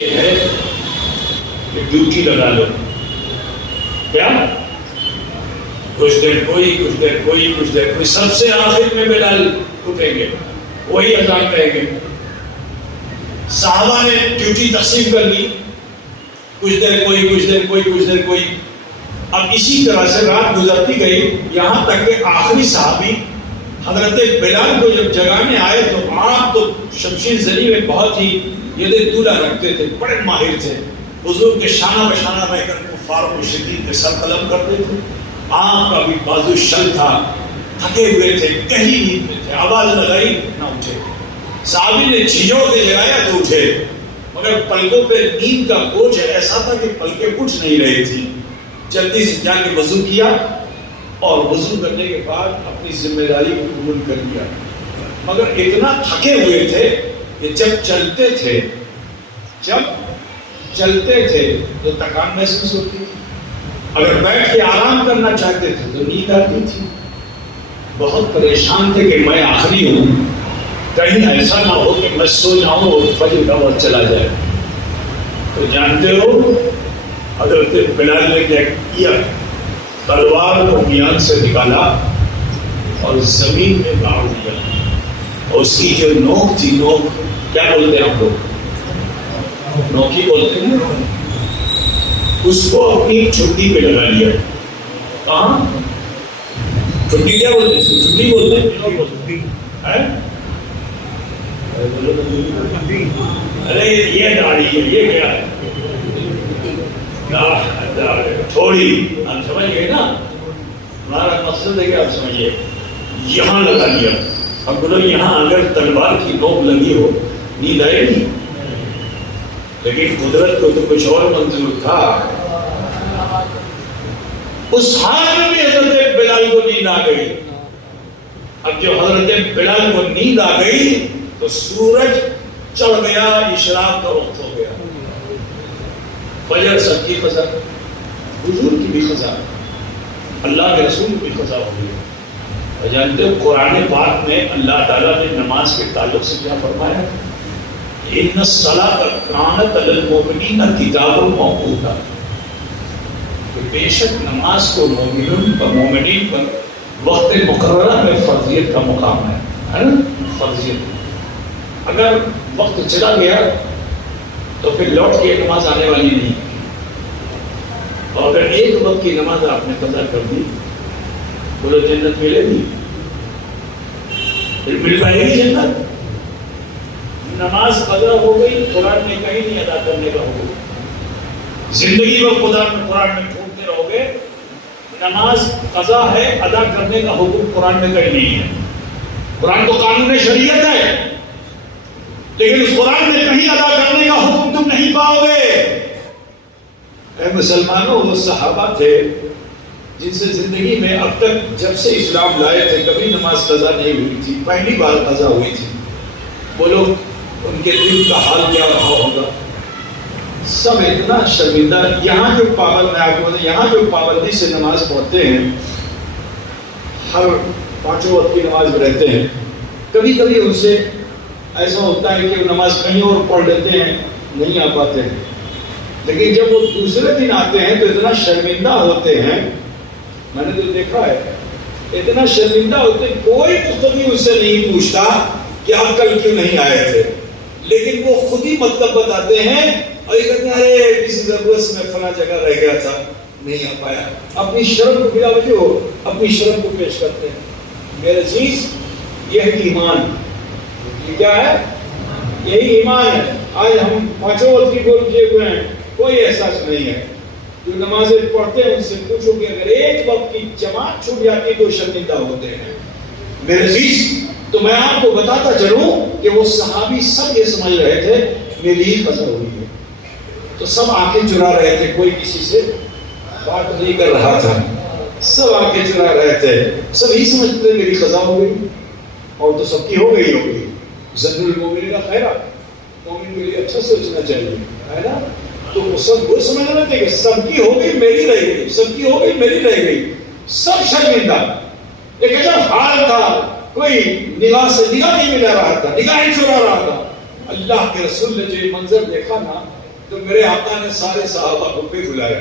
ہے کہ ڈیوٹی لگا لو. کیا کچھ دیر کوئی کچھ دیر کوئی کچھ دیر کوئی، سب سے آخر میں بلال اٹھیں گے، وہی اذان کہیں گے. صحابہ نے ڈیوٹی تقسیم کر لی، کچھ دیر کوئی کچھ دیر کوئی کچھ دیر کوئی. اب اسی طرح سے رات گزرتی گئی، یہاں تک کہ آخری صحابی حضرت بلال کو جب جگانے آئے تو آپ تو شمشیر زنی میں بہت ہی ید دولہ رکھتے تھے، بڑے ماہر تھے. حضور کے شانہ بشانہ رہ کر کفار و مشرکین کے سر قلم کرتے تھے. آپ کا بھی بازو شل تھا، تھکے ہوئے تھے، گہری نیند میں تھے، آواز لگائی نہ اٹھے. صحابی نے جھیجو کے جگایا تو اٹھے، مگر پلکوں پہ نیند کا بوجھ ایسا تھا کہ پلکیں اٹھ نہیں رہی تھی. جلدی سے جا کے وضو کیا اور وضو کرنے کے بعد اپنی ذمہ داری کو قبول کر لیا. مگر اتنا تھکے ہوئے تھے کہ جب چلتے تھے تو تکان محسوس ہوتی تھی. اگر بیٹھ کے آرام کرنا چاہتے تھے تو نیند آتی تھی. بہت پریشان تھے کہ میں آخری ہوں، کہیں ایسا نہ ہو کہ میں سو جاؤں اور فجر کا وقت چلا جائے. تو جانتے ہو حضرت بلال نے کیا کیا؟ تلوار کو میان سے نکالا اور زمین میں گاڑ دیا. اور اس کی جو نوک تھی، نوک کیا بولتے ہیں ہم لوگ؟ نوکی بولتے ہیں. اس کو اپنی چھٹی پہ لگا لیا. کہاں؟ چھٹی کیا بولتے ہیں؟ چھٹی بولتے ہیں. ارے یہ داڑھی ہے، یہ کیا ہے؟ تھوڑی آپ سمجھ گئے نا، ہمارا مقصد ہے کہ آپ سمجھیے. یہاں لگا لیا. اب بولو یہاں اگر تلوار کی نوک لگی ہو نیند آئے گی؟ لیکن قدرت کو تو کچھ اور منظور تھا. اس حال میں بھی حضرت بلال کو نیند آ گئی. اب جو حضرت بلال کو نیند آ گئی تو سورج چڑھ گیا، اشراق کا وقت ہو گیا. فجر سب کی قضا، حضور کی بھی قضا، اللہ کے رسول کی قضا ہو گئی. اور جانتے ہو قرآن پاک میں اللہ تعالیٰ نے نماز کے تعلق سے کیا فرمایا؟ ان الصلاۃ کانت علی المؤمنین کتابا موقوتا، کہ بے شک نماز کو مومنین پر وقت مقررہ میں فرضیت کا مقام ہے نا؟ فرضیت. اگر وقت چلا گیا تو پھر لوٹ کے نماز آنے والی نہیں. اور اگر ایک وقت کی نماز آپ نے قضا کر دی، بولو جنت ملے گی؟ پھر مل پائے گی جنت؟ نماز قضا ہو گئی، قرآن میں کہیں نہیں ادا کرنے کا حکم. زندگی میں قرآن میں ڈھونڈتے رہو گے، نماز قضا ہے، ادا کرنے کا حکم قرآن میں کہیں نہیں ہے. قرآن تو قانون شریعت ہے، لیکن اس قرآن میں کہیں ادا کرنے کا حکم تم نہیں پاؤ گے. اے مسلمانوں، وہ صحابہ تھے جن سے زندگی میں اب تک جب سے اسلام لائے تھے کبھی نماز قضا نہیں ہوئی تھی، پہلی بار قضا ہوئی تھی. بولو ان کے دل کا حال کیا رہا ہوگا؟ سب اتنا شرمندہ. یہاں جو پابندی سے نماز پڑھتے ہیں، ہر پانچوں وقت کی نماز میں رہتے ہیں، کبھی کبھی ان سے ایسا ہوتا ہے کہ وہ نماز کہیں اور پڑھ لیتے ہیں، نہیں آ پاتے ہیں. لیکن جب وہ دوسرے دن آتے ہیں تو اتنا شرمندہ ہوتے ہیں، میں نے تو دیکھا ہے، اتنا شرمندہ ہوتے ہیں. کوئی کبھی ان سے نہیں پوچھتا کہ آپ کل کیوں نہیں آئے تھے، لیکن وہ خود ہی مطلب بتاتے ہیں اور یہ کہتے ہیں ارے کسی ضرورت سے میں فلاں جگہ رہ گیا تھا، نہیں آ پایا. اپنی شرم کو بلا وجہ ہو اپنی شرم کو پیش کرتے ہیں. میرے عزیز، یہ ہے ایمان. یہ کیا ہے؟ یہی ایمان ہے. آج ہم پانچوں وقت کی گول کیے ہوئے ہیں، کوئی احساس نہیں ہے. جو نمازیں پڑھتے ہیں ان سے پوچھو کہ اگر ایک وقت کی جماعت چھوٹ جاتی تو شرمندہ ہوتے ہیں. میرے عزیز، تو میں آپ کو بتاتا چلوں کہ وہ صحابی سب یہ سمجھ رہے تھے میری ہی قضا ہوئی ہے، تو سب آنکھیں چرا رہے تھے، کوئی کسی سے بات نہیں کر رہا تھا. سب آنکھیں چرا رہے تھے، سب یہی سمجھتے تھے میری قضا ہو گئی. اور تو سب کی ہو گئی. ظن المؤمنین خیرا، مومن کے لیے اچھا سوچنا چاہیے، ہے نا؟ تو وہ سب وہ سمجھ رہے تھے کہ سب کی ہو گئی میری رہ گئی، سب کی ہو گئی میری رہ گئی. سب شرمندہ. ایک ایسا حال تھا، کوئی نگاہ سے نگاہ نہیں ملا رہا تھا، نگاہیں چرا رہا تھا. اللہ کے رسول نے جو یہ منظر دیکھا نا، تو میرے آقا نے سارے صحابہ کو بھی بلایا.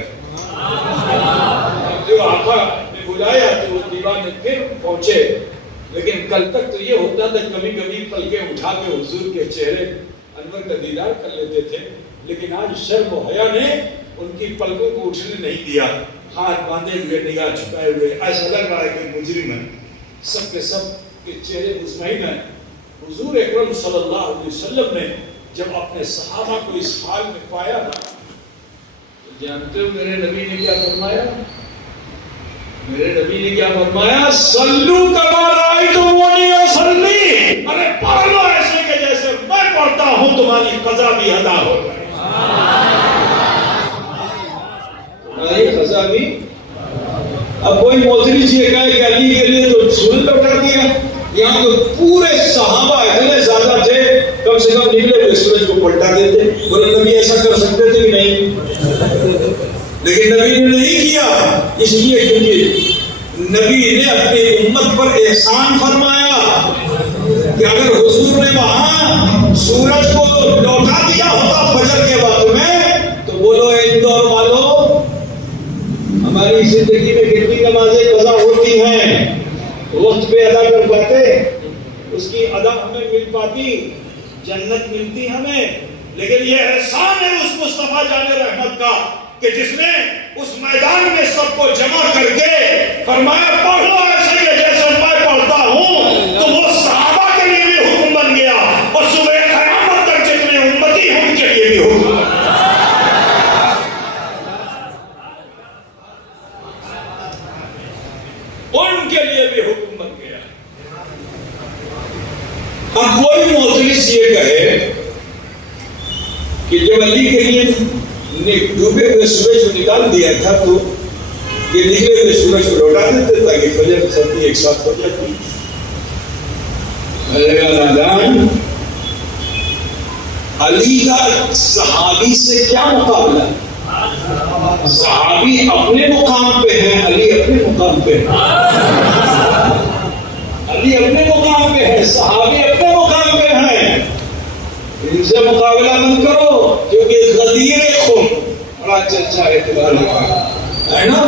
جو آقا نے بلایا تو وہ دیوانے پھر پہنچے. لیکن کل تک تو یہ ہوتا تھا کبھی کبھی پلکیں اٹھا کے حضور کے چہرے انور کا دیدار کر لیتے تھے. لیکن آج شرم و حیا نے ان کی پلکوں کو اٹھنے نہیں دیا. ہاتھ باندھے ہوئے, نگاہ چھپائے ہوئے, ایسا لگ رہا ہے کہ مجرم ہے. سب کے سب کے چہرے مطمئن ہیں. حضور اکرم صلی اللہ علیہ وسلم نے جب اپنے صحابہ کو اس حال میں پایا نا, تو جانتے ہو میرے نبی نے کیا فرمایا؟ میرے نبی نے کیا فرمایا؟ صلو کما رأیتمونی اصلی. ارے پڑھ لو ایسے کہ جیسے میں پڑھتا ہوں, تمہاری قضا بھی ادا ہو جائے. تمہاری قضا بھی. اب کوئی موذری یہ کہے کہ علی کے لیے تو سورج لوٹا دیا. یہاں تو پورے صحابہ اتنے زیادہ تھے, کم سے کم نکلے ہوئے سورج کو پلٹا دیتے. بولے نبی ایسا کر سکتے تھے کہ نہیں؟ لیکن نبی نے نہیں کیا. اس لیے کیونکہ نبی نے اپنی امت پر احسان فرمایا کہ اگر حضور نے وہاں سورج کو لوٹا دیا ہوتا فجر کے وقت میں, تو بولو اے اندور والو, ہماری زندگی میں کتنی نمازیں قضا ہوتی ہیں, وقت پہ ادا کر پاتے, اس کی ادا ہمیں مل پاتی, جنت ملتی ہمیں. لیکن یہ احسان ہے اس مصطفیٰ جان رحمت کا کہ جس نے اس میدان میں سب کو جمع کر کے فرمایا پڑھ لو ایسے کہ جیسے میں پڑھتا ہوں. تو وہ صحابہ کے لیے بھی حکم بن گیا, اور صبح قیامت تک جتنے امتی ہیں ان کے لیے بھی حکم بن گیا. ان کے لیے بھی حکم بن گیا. اب کوئی محدث یہ کہے کہ جب علی کے لیے ڈوبے ہوئے سورج کو نکال دیا تھا تو یہ نکلے ہوئے سورج کو لوٹا دیتے تاکہ فجر سردی ایک ساتھ ہو جاتی. نادان, علی کا صحابی سے کیا مقابلہ؟ صحابی اپنے مقام پہ ہیں, علی اپنے مقام پہ ہے. علی اپنے مقام پہ ہے, صحابی اپنے مقام پہ ہیں. ان سے مقابلہ مت کرو, کیونکہ غدیر خون بڑا چرچا اعتبار ہے نا.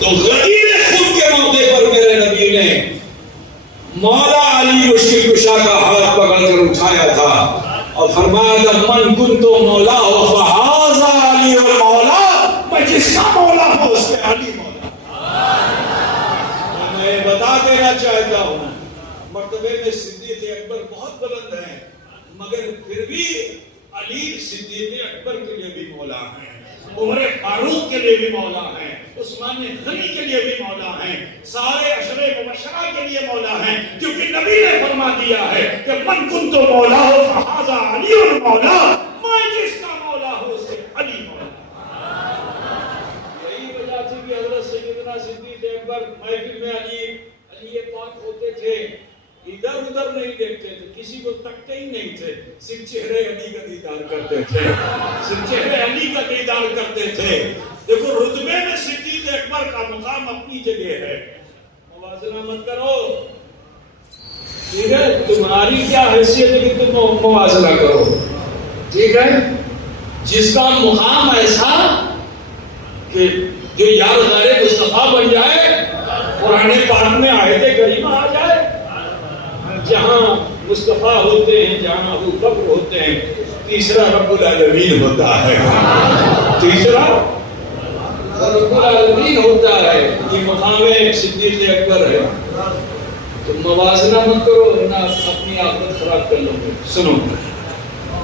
تو غدیر خون کے موقع پر میرے نبی نے مولا علی مشکل کشا کا ہاتھ پکڑ کر اٹھایا تھا اور فرمایا تھا من کنت مولا فہذا علی المولا. میں جس کا مولا ہوں اس میں علی مولا. میں بتا دینا چاہتا ہوں مرتبے میں صدیق اکبر بہت بلند ہیں, مگر پھر بھی علی صدیق اکبر کے لیے بھی مولا ہیں, عمر فاروق کے لیے بھی مولا ہیں, عثمان غنی کے لیے بھی مولا ہیں, سارے عشرے مبشرہ کے لیے مولا ہیں. کیونکہ نبی نے فرما دیا ہے کہ من کنت مولا ہو فہذا علی المولا. میں جس کا مولا ہوں اس سے علی مولا. یہی وجہ تھی کہ حضرت سیدنا صدیق اکبر محفل میں علی پاک ہوتے تھے, ادھر ادھر نہیں دیکھتے تھے, کسی کو تکتے ہی نہیں تھے, صرف چہرے علی کا دیدار کرتے تھے, صرف چہرے علی کا دیدار کرتے تھے. دیکھو رتبے میں صدیق اکبر کا مقام اپنی جگہ ہے, موازنہ مت کرو. ٹھیک ہے, تمہاری کیا حیثیت ہے کہ تم موازنہ کرو. ٹھیک ہے, جس کا مقام ایسا کہ جو یار غیر مصطفیٰ بن جائے, قرآن پاک میں آیت کریمہ آ جائے, جہاں مصطفیٰ ہوتے ہیں, جہاں ابو بکر ہوتے ہیں, تیسرا رب العالمین ہوتا ہے. تیسرا رب العالمین ہوتا ہے. یہ مقام صدیق اکبر ہے. تو موازنہ مت کرو ورنہ اپنی آخرت خراب کر لو گے. سنو,